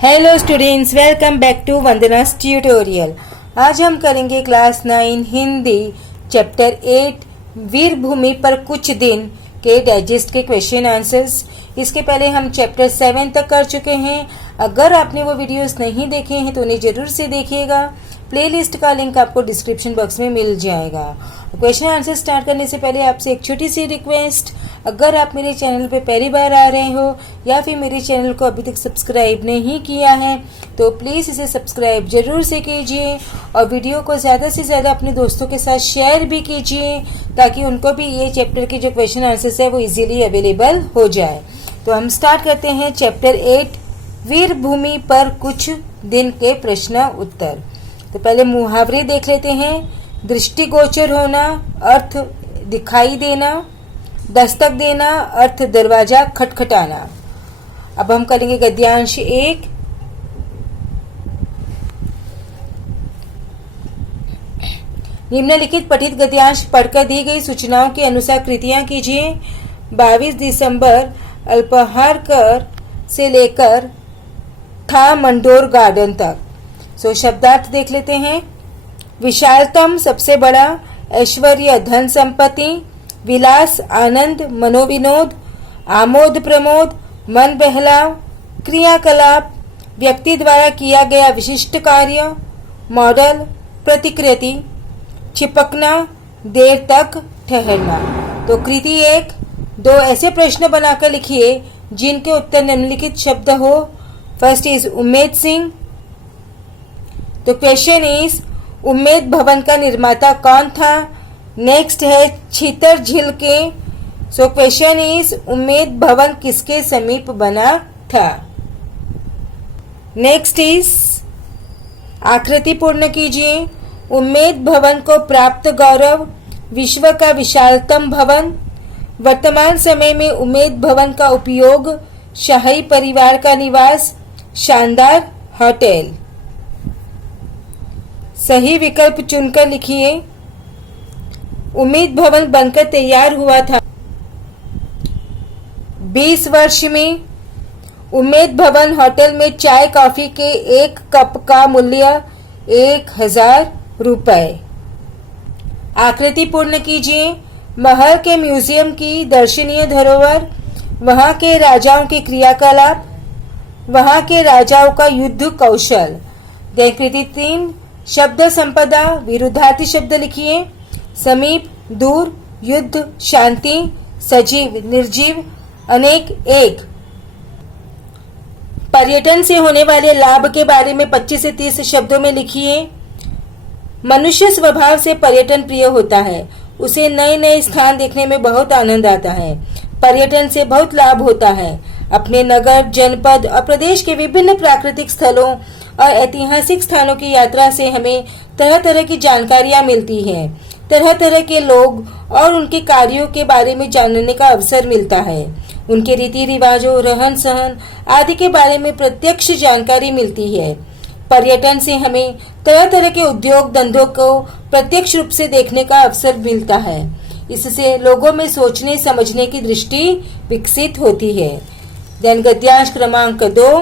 Hello students, welcome back to Vandana's tutorial. आज हम करेंगे क्लास 9 हिंदी चैप्टर 8 वीर भूमि पर कुछ दिन के डाइजेस्ट के क्वेश्चन आंसर्स। इसके पहले हम चैप्टर 7 तक कर चुके हैं। अगर आपने वो वीडियोस नहीं देखे हैं तो उन्हें जरूर से देखिएगा। प्लेलिस्ट का लिंक आपको डिस्क्रिप्शन बॉक्स में मिल जाएगा। क्वेश्चन आंसर स्टार्ट करने से पहले आपसे एक छोटी सी रिक्वेस्ट, अगर आप मेरे चैनल पे पहली बार आ रहे हो या फिर मेरे चैनल को अभी तक सब्सक्राइब नहीं किया है तो प्लीज़ इसे सब्सक्राइब जरूर से कीजिए और वीडियो को ज़्यादा से ज़्यादा अपने दोस्तों के साथ शेयर भी कीजिए ताकि उनको भी ये चैप्टर के जो क्वेश्चन आंसर्स है वो इजीली अवेलेबल हो जाए। तो हम स्टार्ट करते हैं चैप्टर 8 वीर भूमि पर कुछ दिन के प्रश्न उत्तर। तो पहले मुहावरे देख लेते हैं। दृष्टिगोचर होना, अर्थ दिखाई देना। दस्तक देना, अर्थ दरवाजा खटखटाना। अब हम करेंगे गद्यांश 1। निम्नलिखित पठित गद्यांश पढ़कर दी गई सूचनाओं के अनुसार कृतियां कीजिए। 22 दिसंबर अल्पाहार कर से लेकर था मंडोर गार्डन तक। शब्दार्थ देख लेते हैं। विशालतम सबसे बड़ा, ऐश्वर्य धन संपत्ति, विलास आनंद मनोविनोद, आमोद प्रमोद मन बहलाव, क्रियाकलाप व्यक्ति द्वारा किया गया विशिष्ट कार्य, मॉडल प्रतिकृति, चिपकना देर तक ठहरना। तो कृति 1, 2 ऐसे प्रश्न बनाकर लिखिए जिनके उत्तर निम्नलिखित शब्द हो। First is Ummed Singh. तो क्वेश्चन इज उम्मेद भवन का निर्माता कौन था। नेक्स्ट है छीतर झील के। क्वेश्चन इज उम्मेद भवन किसके समीप बना था। नेक्स्ट इज आकृति पूर्ण कीजिए। उम्मेद भवन को प्राप्त गौरव, विश्व का विशालतम भवन। वर्तमान समय में उम्मेद भवन का उपयोग, शाही परिवार का निवास, शानदार होटल। सही विकल्प चुनकर लिखिए। उम्मेद भवन बनकर तैयार हुआ था 20 वर्ष में। उम्मेद भवन होटल में चाय कॉफी के 1 कप का मूल्य 1000 रुपए। आकृति पूर्ण कीजिए। महल के म्यूजियम की दर्शनीय धरोहर, वहां के राजाओं के क्रियाकलाप, वहां के राजाओं का युद्ध कौशल। कृति 3 शब्द संपदा, विरुद्धार्थी शब्द लिखिए। समीप, दूर, युद्ध, शांति, सजीव, निर्जीव, अनेक, एक। पर्यटन से होने वाले लाभ के बारे में 25 से 30 शब्दों में लिखिए। मनुष्य स्वभाव से पर्यटन प्रिय होता है। उसे नए नए स्थान देखने में बहुत आनंद आता है। पर्यटन से बहुत लाभ होता है। अपने नगर, जनपद और प्रदेश के विभिन्न प्राकृतिक स्थलों और ऐतिहासिक स्थानों की यात्रा से हमें तरह तरह की जानकारियां मिलती हैं। तरह तरह के लोग और उनके कार्यों के बारे में जानने का अवसर मिलता है। उनके रीति रिवाजों, रहन सहन आदि के बारे में प्रत्यक्ष जानकारी मिलती है। पर्यटन से हमें तरह तरह के उद्योग धंधों को प्रत्यक्ष रूप से देखने का अवसर मिलता है। इससे लोगों में सोचने समझने की दृष्टि विकसित होती है। गद्यांश क्रमांक 2।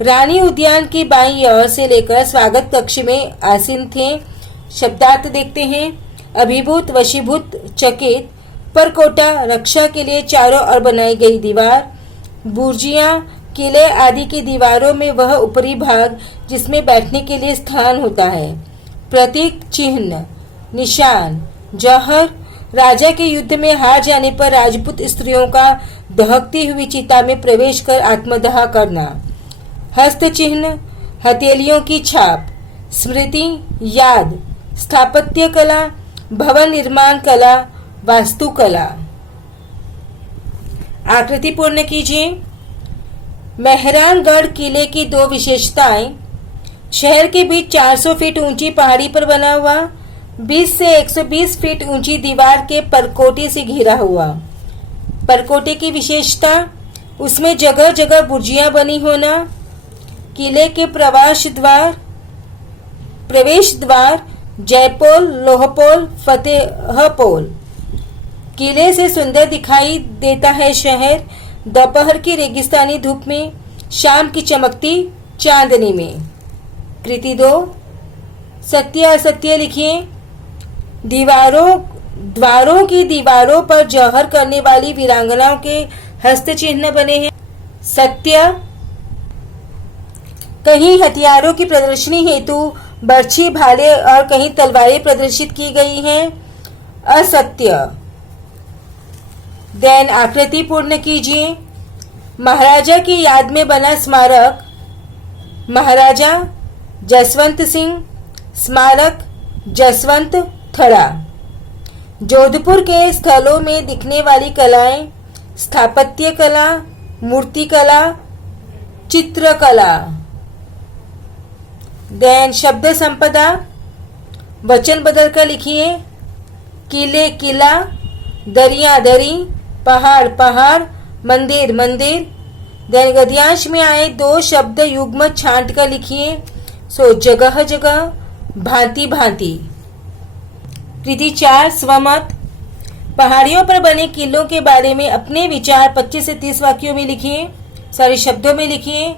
रानी उद्यान की बाईं ओर से लेकर स्वागत कक्ष में आसीन थे। शब्दार्थ देखते हैं। अभिभूत, वशीभूत, चकित, परकोटा, रक्षा के लिए चारों ओर बनाई गई दीवार, बुर्जियां, किले आदि की दीवारों में वह ऊपरी भाग जिसमें बैठने के लिए स्थान होता है। प्रतीक, चिन्ह, निशान, जौहर, राजा के युद्ध में हार जाने पर राजपूत स्त्रियों का दहकती हुई चिता में प्रवेश कर आत्मदाह करना। हस्त चिन्ह, हथेलियों की छाप, स्मृति, याद, स्थापत्य कला, भवन निर्माण कला, वास्तुकला। आकृति पूर्ण कीजिए। मेहरानगढ़ किले की 2 विशेषताएं। शहर के बीच 400 फीट ऊंची पहाड़ी पर बना हुआ 20 से 120 फीट ऊंची दीवार के परकोटे से घिरा हुआ। परकोटे की विशेषता, उसमें जगह जगह बुर्जियां बनी होना। किले के प्रवेश द्वार जयपोल, लोहपोल, फतेहपोल। किले से सुंदर दिखाई देता है शहर। दोपहर की रेगिस्तानी धूप में शाम की चमकती चांदनी में। कृति 2, सत्य असत्य लिखिए। द्वारों की दीवारों पर जौहर करने वाली वीरांगनाओं के हस्त चिन्ह बने हैं। सत्य, कहीं हथियारों की प्रदर्शनी हेतु बर्छी, भाले और कहीं तलवारें प्रदर्शित की गई हैं। असत्य। देन आकृति पूर्ण कीजिए। महाराजा की याद में बना स्मारक, महाराजा जसवंत सिंह स्मारक, जसवंत थड़ा। जोधपुर के स्थलों में दिखने वाली कलाएं, स्थापत्य कला, मूर्ति कला, चित्रकला। देन शब्द संपदा, वचन बदलकर लिखिए। किले किला, दरिया दरी, पहाड़ पहाड़, मंदिर मंदिर। देन गद्यांश में आए 2 शब्द युग्म छांट कर लिखिए। सो जगह जगह, भांति भांति। कृति 4, स्वमत। पहाड़ियों पर बने किलों के बारे में अपने विचार 25 से 30 वाक्यों में लिखिए, सारे शब्दों में लिखिए।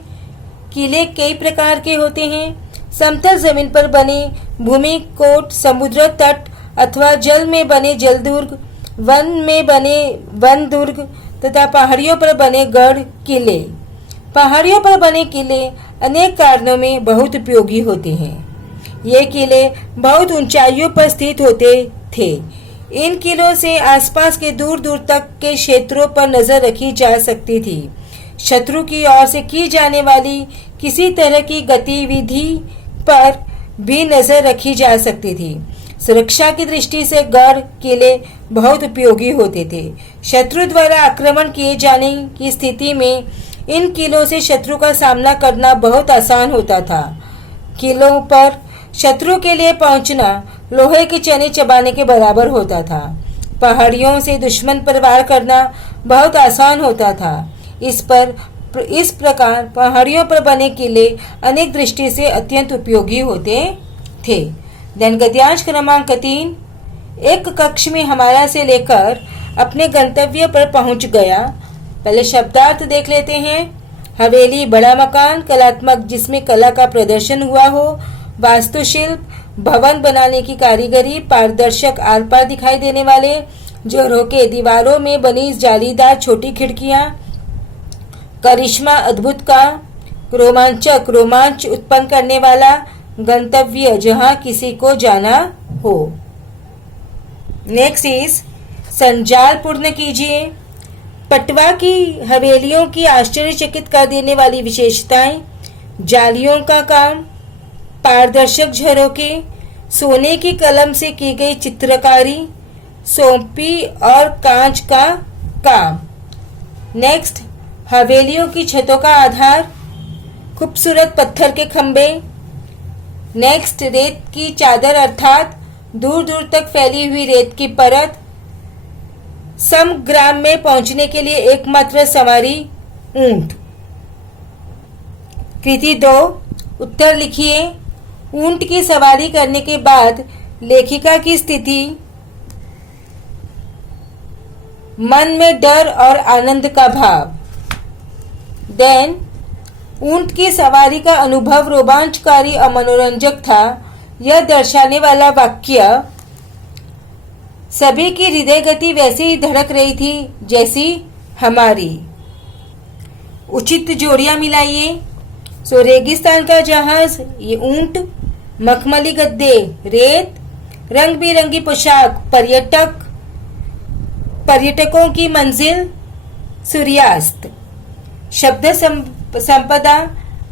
किले कई प्रकार के होते हैं। समतल जमीन पर बने भूमि कोट, समुद्र तट अथवा जल में बने जलदुर्ग, वन में बने वन दुर्ग तथा पहाड़ियों पर बने गढ़ किले। पहाड़ियों पर बने किले अनेक कारणों में बहुत उपयोगी होते हैं। ये किले बहुत ऊंचाइयों पर स्थित होते थे। इन किलों से आसपास के दूर दूर तक के क्षेत्रों पर नजर रखी जा सकती थी। शत्रु की ओर से की जाने वाली किसी तरह की गतिविधि पर भी नजर रखी जा सकती थी। सुरक्षा की दृष्टि से गढ़ किले बहुत उपयोगी होते थे। शत्रु द्वारा आक्रमण किए जाने की स्थिति में इन किलों से शत्रु का सामना करना बहुत आसान होता था। किलों पर शत्रु के लिए पहुंचना लोहे के चने चबाने के बराबर होता था। पहाड़ियों से दुश्मन पर वार करना बहुत आसान होता था। इस प्रकार पहाड़ियों पर बने किले अनेक दृष्टि से अत्यंत उपयोगी होते थे। देन गद्यांश क्रमांक 3, एक कक्ष में हमारा से लेकर अपने गंतव्य पर पहुंच गया। पहले शब्दार्थ देख लेते हैं। हवेली, बड़ा मकान, कलात्मक जिसमें कला का प्रदर्शन हुआ हो। वास्तुशिल्प, भवन बनाने की कारीगरी, पारदर्शक आर पार दिखाई देने वाले जोरों के दीवारों में बनी जालीदार छोटी खिड़कियां। करिश्मा, अद्भुत का, रोमांच उत्पन्न करने वाला गंतव्य जहां किसी को जाना हो। नेक्स्ट इज संजाल पूर्ण कीजिए। पटवा की हवेलियों की आश्चर्यचकित कर देने वाली विशेषताएं, जालियों का काम, पारदर्शक झरोके, सोने की कलम से की गई चित्रकारी, सोंपी और कांच का काम। नेक्स्ट, हवेलियों की छतों का आधार, खूबसूरत पत्थर के खंभे। नेक्स्ट, रेत की चादर अर्थात दूर दूर तक फैली हुई रेत की परत। समग्राम में पहुंचने के लिए एकमात्र सवारी ऊंट। कृति 2, उत्तर लिखिए। ऊंट की सवारी करने के बाद लेखिका की स्थिति, मन में डर और आनंद का भाव। देन ऊंट की सवारी का अनुभव रोमांचकारी और मनोरंजक था। यह दर्शाने वाला वाक्य, सभी की हृदय गति वैसे ही धड़क रही थी जैसी हमारी। उचित जोड़ियां मिलाइए। सो रेगिस्तान का जहाज, ये ऊंट, मखमली गद्दे, रेत, रंग बिरंगी पोशाक, पर्यटकों की मंजिल, सूर्यास्त। शब्द संपदा,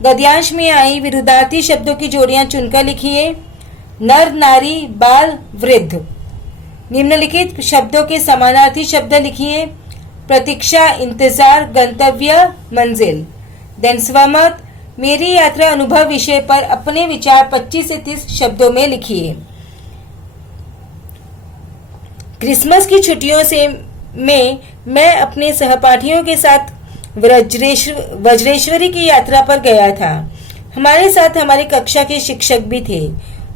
गद्यांश में आई विरुद्धार्थी शब्दों की जोड़ियां चुनकर लिखिए। नर, नारी, बाल, वृद्ध। निम्नलिखित शब्दों के समानार्थी शब्द लिखिए। प्रतीक्षा, इंतजार, गंतव्य, मंजिल। देन स्वमत, मेरी यात्रा अनुभव विषय पर अपने विचार 25 से 30 शब्दों में लिखिए। क्रिसमस की छुट्टियों से मैं अपने सहपाठियों के साथ वज्रेश्वरी की यात्रा पर गया था। हमारे साथ हमारी कक्षा के शिक्षक भी थे।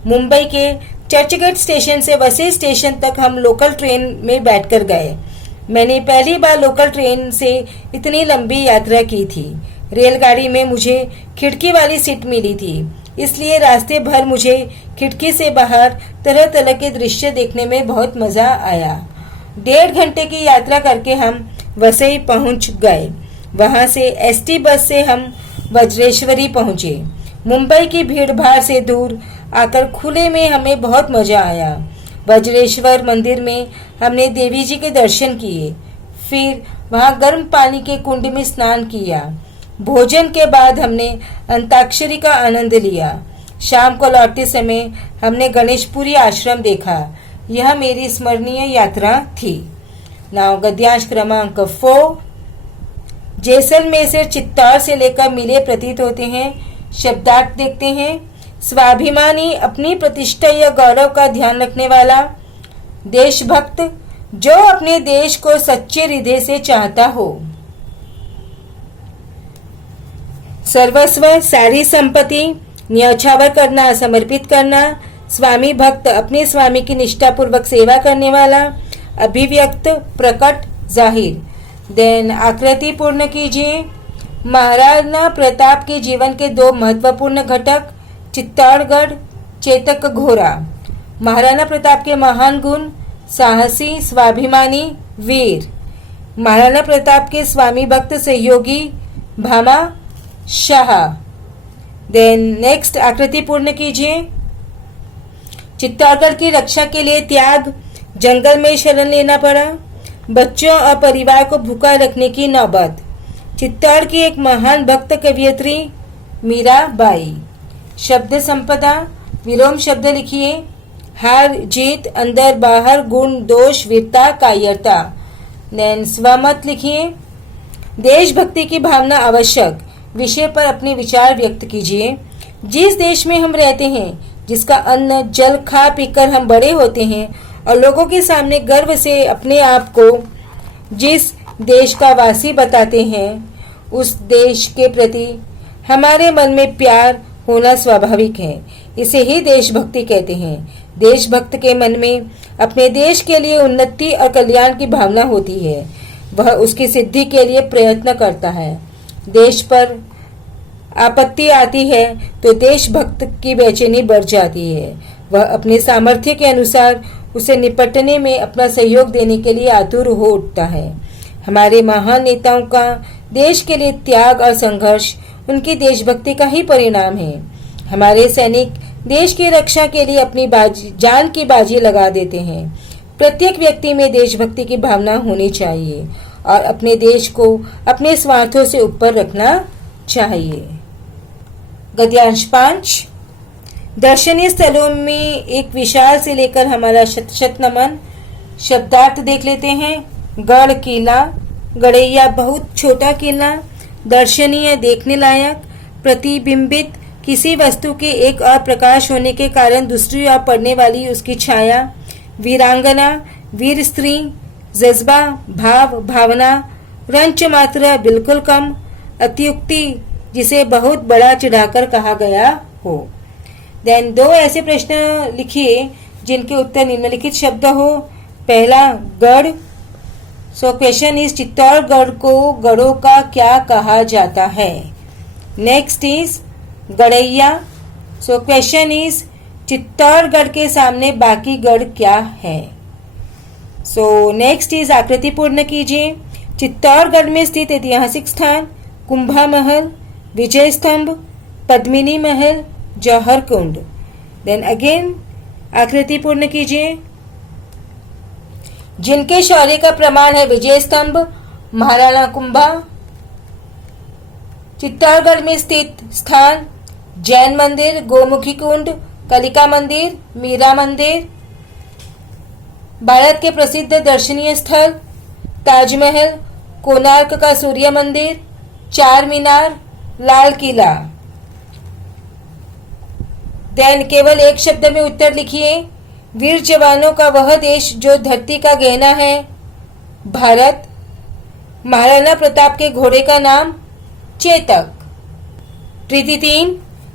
मुंबई के चर्चगेट स्टेशन से वसई स्टेशन तक हम लोकल ट्रेन में बैठकर गए। मैंने पहली बार लोकल ट्रेन से इतनी लंबी यात्रा की थी। रेलगाड़ी में मुझे खिड़की वाली सीट मिली थी, इसलिए रास्ते भर मुझे खिड़की से बाहर तरह तरह के दृश्य देखने में बहुत मजा आया। 1.5 घंटे की यात्रा करके हम वसई पहुंच गए। वहां से एसटी बस से हम वज्रेश्वरी पहुंचे। मुंबई की भीड़ भाड़ से दूर आकर खुले में हमें बहुत मजा आया। वज्रेश्वर मंदिर में हमने देवी जी के दर्शन किए, फिर वहां गर्म पानी के कुंड में स्नान किया। भोजन के बाद हमने अंताक्षरी का आनंद लिया। शाम को लौटते समय हमने गणेशपुरी आश्रम देखा। यह मेरी स्मरणीय यात्रा थी। नाउ गद्यांश क्रमांक 4। जैसलमेर से चित्तौड़ से लेकर मिले प्रतीत होते हैं। शब्दार्थ देखते हैं। स्वाभिमानी, अपनी प्रतिष्ठा या गौरव का ध्यान रखने वाला। देशभक्त, जो अपने देश को सच्चे हृदय से चाहता हो। सर्वस्व, सारी संपत्ति, न्यौछावर करना, समर्पित करना। स्वामी भक्त, अपने स्वामी की निष्ठापूर्वक सेवा करने वाला। अभिव्यक्त, प्रकट, जाहिर। देन आकृति पूर्ण कीजिए। महाराणा प्रताप के जीवन के 2 महत्वपूर्ण घटक, चित्तौड़गढ़, चेतक घोड़ा। महाराणा प्रताप के महान गुण, साहसी, स्वाभिमानी, वीर। महाराणा प्रताप के स्वामी भक्त सहयोगी, भामा शाह। देन नेक्स्ट आकृति पूर्ण कीजिए। चित्तौड़गढ़ की रक्षा के लिए त्याग, जंगल में शरण लेना पड़ा। बच्चों और परिवार को भूखा रखने की नौबत। चित्तौड़ की एक महान भक्त कवियत्री मीराबाई। शब्द संपदा, विलोम शब्द लिखिए। हार जीत, अंदर बाहर, गुण दोष, वीरता, कायरता। देन स्वमत लिखिए। देशभक्ति की भावना आवश्यक, विषय पर अपने विचार व्यक्त कीजिए। जिस देश में हम रहते हैं, जिसका अन्न जल खा पीकर हम बड़े होते हैं और लोगों के सामने गर्व से अपने आप को जिस देश का वासी बताते हैं, उस देश के प्रति हमारे मन में प्यार होना स्वाभाविक है। इसे ही देशभक्ति कहते हैं। देशभक्त के मन में अपने देश के लिए उन्नति और कल्याण की भावना होती है। वह उसकी सिद्धि के लिए प्रयत्न करता है। देश पर आपत्ति आती है तो देशभक्त की बेचैनी बढ़ जाती है। वह अपने सामर्थ्य के अनुसार उसे निपटने में अपना सहयोग देने के लिए आतुर हो उठता है। हमारे महान नेताओं का देश के लिए त्याग और संघर्ष उनकी देशभक्ति का ही परिणाम है। हमारे सैनिक देश की रक्षा के लिए अपनी जान की बाजी लगा देते हैं। प्रत्येक व्यक्ति में देशभक्ति की भावना होनी चाहिए और अपने देश को अपने स्वार्थों से ऊपर रखना चाहिए। गद्यांश 5। दर्शनीय स्थलों में एक विशाल से लेकर हमारा शत शत नमन। शब्दार्थ देख लेते हैं। गढ़ किला, गड़ैया बहुत छोटा किला, दर्शनीय, देखने लायक, प्रतिबिंबित, किसी वस्तु के एक और प्रकाश होने के कारण दूसरी ओर पड़ने वाली उसकी छाया। वीरांगना, वीर स्त्री, जज्बा, भाव, भावना, रंच मात्रा बिल्कुल कम, अतियुक्ति, जिसे बहुत बड़ा चढ़ाकर कहा गया हो। देन 2 ऐसे प्रश्न लिखिए जिनके उत्तर निम्नलिखित शब्द हो। पहला, गढ़। सो क्वेश्चन इज चित्तौड़गढ़ को गढ़ों का क्या कहा जाता है। नेक्स्ट इज गड़ैया। सो क्वेश्चन इज चित्तौड़गढ़ के सामने बाकी गढ़ क्या है। सो नेक्स्ट इज आकृति पूर्ण कीजिए। चित्तौड़गढ़ में स्थित ऐतिहासिक स्थान, कुंभा महल, विजय स्तंभ, पद्मिनी महल, जौहर कुंड। देन अगेन आकृति पूर्ण कीजिए। जिनके शौर्य का प्रमाण है विजय स्तंभ, महाराणा कुंभा। चित्तौड़गढ़ में स्थित स्थान, जैन मंदिर, गोमुखी कुंड, कलिका मंदिर, मीरा मंदिर। भारत के प्रसिद्ध दर्शनीय स्थल, ताजमहल, कोणार्क का सूर्य मंदिर, चार मीनार, लाल किला। देन केवल एक शब्द में उत्तर लिखिए। वीर जवानों का वह देश जो धरती का गहना है, भारत। महाराणा प्रताप के घोड़े का नाम, चेतक। प्रीति 3,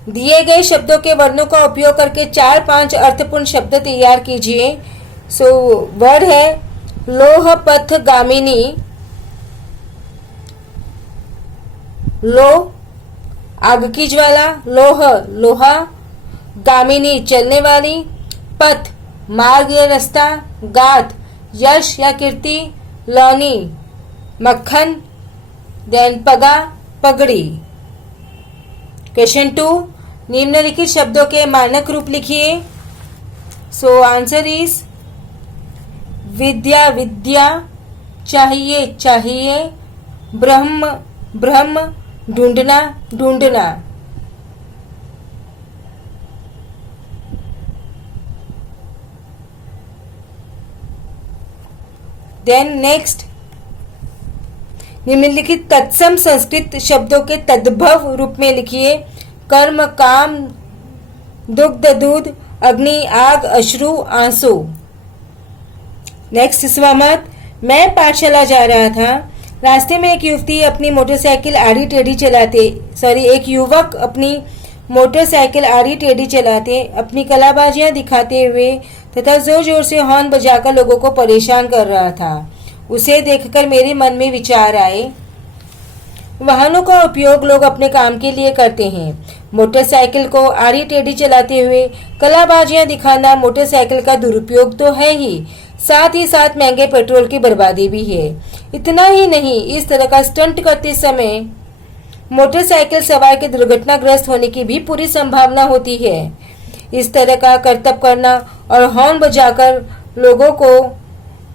दिए गए शब्दों के वर्णों का उपयोग करके 4-5 अर्थपूर्ण शब्द तैयार कीजिए। सो वर्ड है लोह पथ गामिनी, लो आग की ज्वाला, लोह लोहा, गामिनी चलने वाली, पथ मार्ग या रास्ता, गाथ यश या कीर्ति, लौनी मक्खन, देन पगा पगड़ी। क्वेश्चन 2, निम्नलिखित शब्दों के मानक रूप लिखिए। सो आंसर इज विद्या विद्या, चाहिए चाहिए, ब्रह्म ब्रह्म, ढूंढना ढूंढना। देन नेक्स्ट, निम्नलिखित तत्सम संस्कृत शब्दों के तद्भव रूप में लिखिए। कर्म काम, दुग्ध दूध, अग्नि आग, अश्रु आंसू। नेक्स्ट स्वमत, मैं पाठशाला जा रहा था। रास्ते में एक युवती अपनी मोटरसाइकिल आड़ी टेढ़ी एक युवक अपनी मोटरसाइकिल आड़ी टेढ़ी चलाते अपनी कलाबाजियां दिखाते हुए तथा जोर जोर से हॉर्न बजाकर लोगों को परेशान कर रहा था। उसे देखकर मेरे मन में विचार आए, वाहनों का उपयोग लोग अपने काम के लिए करते हैं। मोटरसाइकिल को आड़ी टेढ़ी चलाते हुए कलाबाजियां दिखाना मोटरसाइकिल का दुरुपयोग तो है ही, साथ ही साथ महंगे पेट्रोल की बर्बादी भी है। इतना ही नहीं, इस तरह का स्टंट करते समय मोटरसाइकिल सवार के दुर्घटनाग्रस्त होने की भी पूरी संभावना होती है। इस तरह का करतब करना और हॉर्न बजाकर लोगों को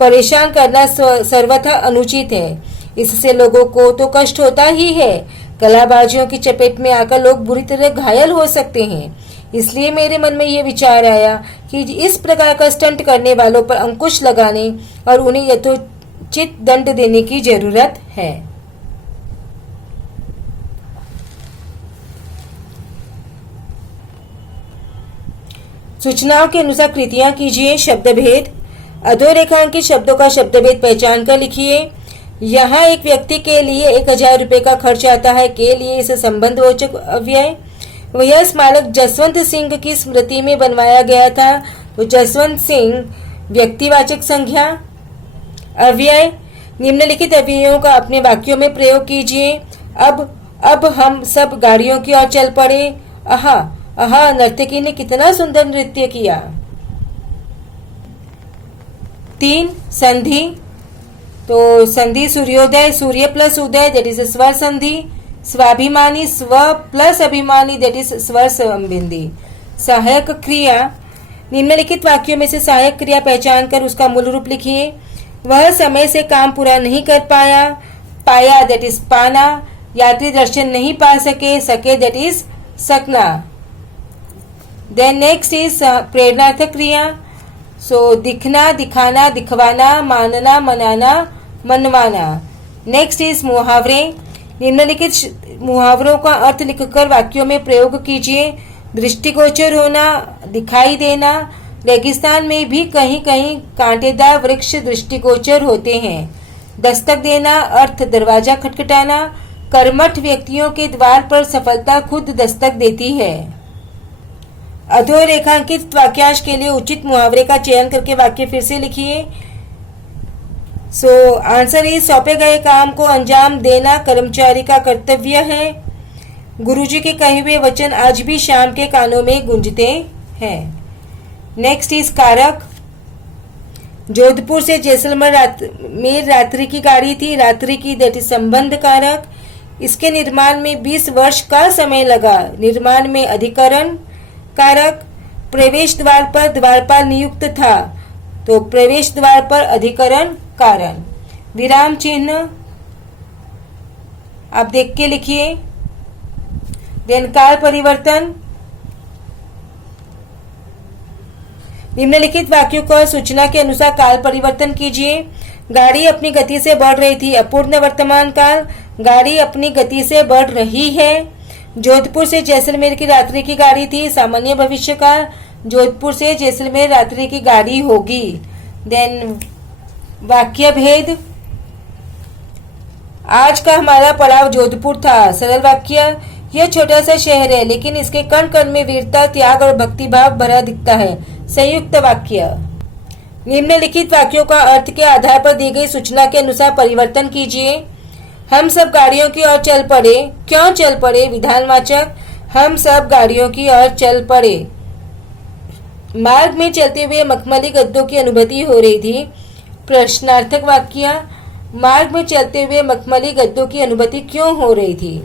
परेशान करना सर्वथा अनुचित है। इससे लोगों को तो कष्ट होता ही है, कलाबाजियों की चपेट में आकर लोग बुरी तरह घायल हो सकते हैं। इसलिए मेरे मन में यह विचार आया कि इस प्रकार का स्टंट करने वालों पर अंकुश लगाने और उन्हें यथोचित दंड देने की जरूरत है। सूचनाओं के अनुसार कृतियां कीजिए। शब्दभेद, अधोरेखांकित शब्दों का शब्दभेद पहचान कर लिखिए। यहाँ एक व्यक्ति के लिए 1000 रुपए का खर्च आता है के लिए इसे संबंधवाचक अव्यय। यह स्मारक जसवंत सिंह की स्मृति में बनवाया गया था, तो जसवंत सिंह व्यक्तिवाचक संज्ञा। अव्यय, निम्नलिखित अव्ययों का अपने वाक्यों में प्रयोग कीजिए। अब हम सब गाड़ियों की ओर चल पड़े। आहा आहा, नर्तकी ने कितना सुंदर नृत्य किया। 3, संधि, तो संधि सूर्योदय, सूर्य प्लस उदय दैट इज स्वर संधि। स्वाभिमानी, स्व प्लस अभिमानी दैट इज स्वर संबंधी। सहायक क्रिया, निम्नलिखित वाक्यों में से सहायक क्रिया पहचान कर उसका मूल रूप लिखिए। वह समय से काम पूरा नहीं कर पाया, पाया दैट इज पाना। यात्री दर्शन नहीं पा सके दैट इज सकना। देन नेक्स्ट इज प्रेरणार्थक क्रिया। सो दिखना, दिखाना, दिखवाना, मानना, मनाना, मनवाना। नेक्स्ट इज मुहावरे, निम्नलिखित मुहावरों का अर्थ लिखकर वाक्यों में प्रयोग कीजिए। दृष्टिगोचर होना, दिखाई देना, रेगिस्तान में भी कहीं कहीं कांटेदार वृक्ष दृष्टिगोचर होते हैं। दस्तक देना, अर्थ दरवाजा खटखटाना, कर्मठ व्यक्तियों के द्वार पर सफलता खुद दस्तक देती है। अधोरेखांकित वाक्यांश के लिए उचित मुहावरे का चयन करके वाक्य फिर से लिखिए। सो आंसर इज, सौंपे गए काम को अंजाम देना कर्मचारी का कर्तव्य है। गुरुजी के कहे हुए वचन आज भी शाम के कानों में गूंजते हैं। नेक्स्ट इज कारक, जोधपुर से जैसलमेर में रात्रि की गाड़ी थी, रात्रि की दैट इज संबंध कारक। इसके निर्माण में 20 वर्ष का समय लगा, निर्माण में अधिकरण कारक। प्रवेश द्वार पर द्वारपाल नियुक्त था, तो प्रवेश द्वार पर अधिकरण कारण। विराम चिन्ह आप देख के लिखिए। देन काल परिवर्तन, निम्नलिखित वाक्यों को सूचना के अनुसार काल परिवर्तन कीजिए। गाड़ी अपनी गति से बढ़ रही थी, अपूर्ण वर्तमान काल। गाड़ी अपनी गति से बढ़ रही है। जोधपुर से जैसलमेर की रात्रि की गाड़ी थी, सामान्य भविष्य काल। जोधपुर से जैसलमेर रात्रि की गाड़ी होगी। देन वाक्य भेद, आज का हमारा पड़ाव जोधपुर था। सरल वाक्य, यह छोटा सा शहर है लेकिन इसके कण कण में वीरता, त्याग और भक्तिभाव भरा दिखता है। संयुक्त वाक्य, निम्नलिखित वाक्यों का अर्थ के आधार पर दी गई सूचना के अनुसार परिवर्तन कीजिए। हम सब गाड़ियों की ओर चल पड़े। क्यों चल पड़े? विधानवाचक, हम सब गाड़ियों की ओर चल पड़े। मार्ग में चलते हुए मखमली गद्दों की अनुभूति हो रही थी। प्रश्नार्थक वाक्य, मार्ग में चलते हुए मखमली गद्दों की अनुभूति क्यों हो रही थी?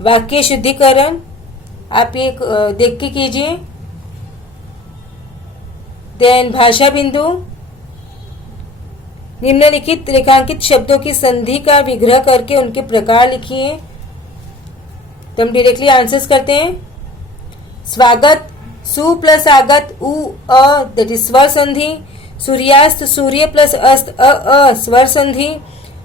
वाक्य शुद्धिकरण आप ये देख के कीजिए। देन भाषा बिंदु, निम्नलिखित रेखांकित शब्दों की संधि का विग्रह करके उनके प्रकार लिखिए। तो हम डायरेक्टली आंसर्स करते हैं। स्वागत, सु प्लस आगत, उ अ दैट इज स्वर संधि। सूर्यास्त, सूर्य प्लस अस्त, अ स्वर संधि।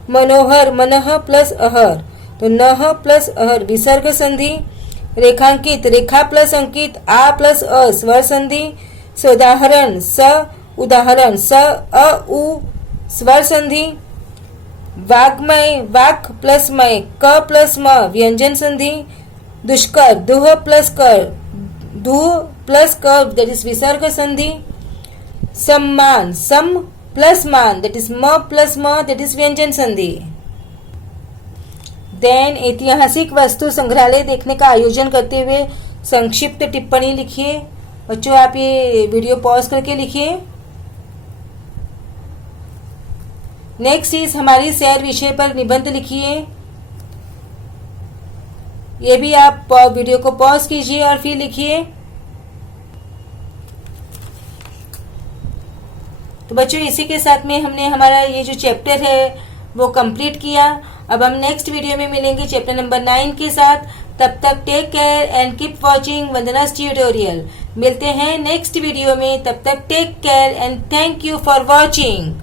मनोहर, मनः प्लस अहर, तो नह प्लस अहर विसर्ग संधि। रेखांकित, रेखा प्लस अंकित, आ प्लस अ स्वर संधि। सोदाहरण, स उदाहरण, स अ उ स्वर संधि। वाग्मय, वाक प्लस मय, क प्लस म व्यंजन संधि। दुष्कर, दुह प्लस कर, दुह प्लस क दैट इज विसर्ग संधि। सम्मान, सम प्लस मान दैट इज म प्लस म दैट इज व्यंजन संधि। देन ऐतिहासिक वस्तु संग्रहालय देखने का आयोजन करते हुए संक्षिप्त टिप्पणी लिखिए। बच्चों आप ये वीडियो पॉज करके लिखिए। नेक्स्ट इज हमारी सैर विषय पर निबंध लिखिए। ये भी आप वीडियो को पॉज कीजिए और फिर लिखिए। तो बच्चों इसी के साथ में हमने हमारा ये जो चैप्टर है वो कंप्लीट किया। अब हम नेक्स्ट वीडियो में मिलेंगे चैप्टर नंबर 9 के साथ। तब तक take care and keep watching Vandana's tutorial. मिलते हैं नेक्स्ट वीडियो में, तब तक take care and thank you for watching.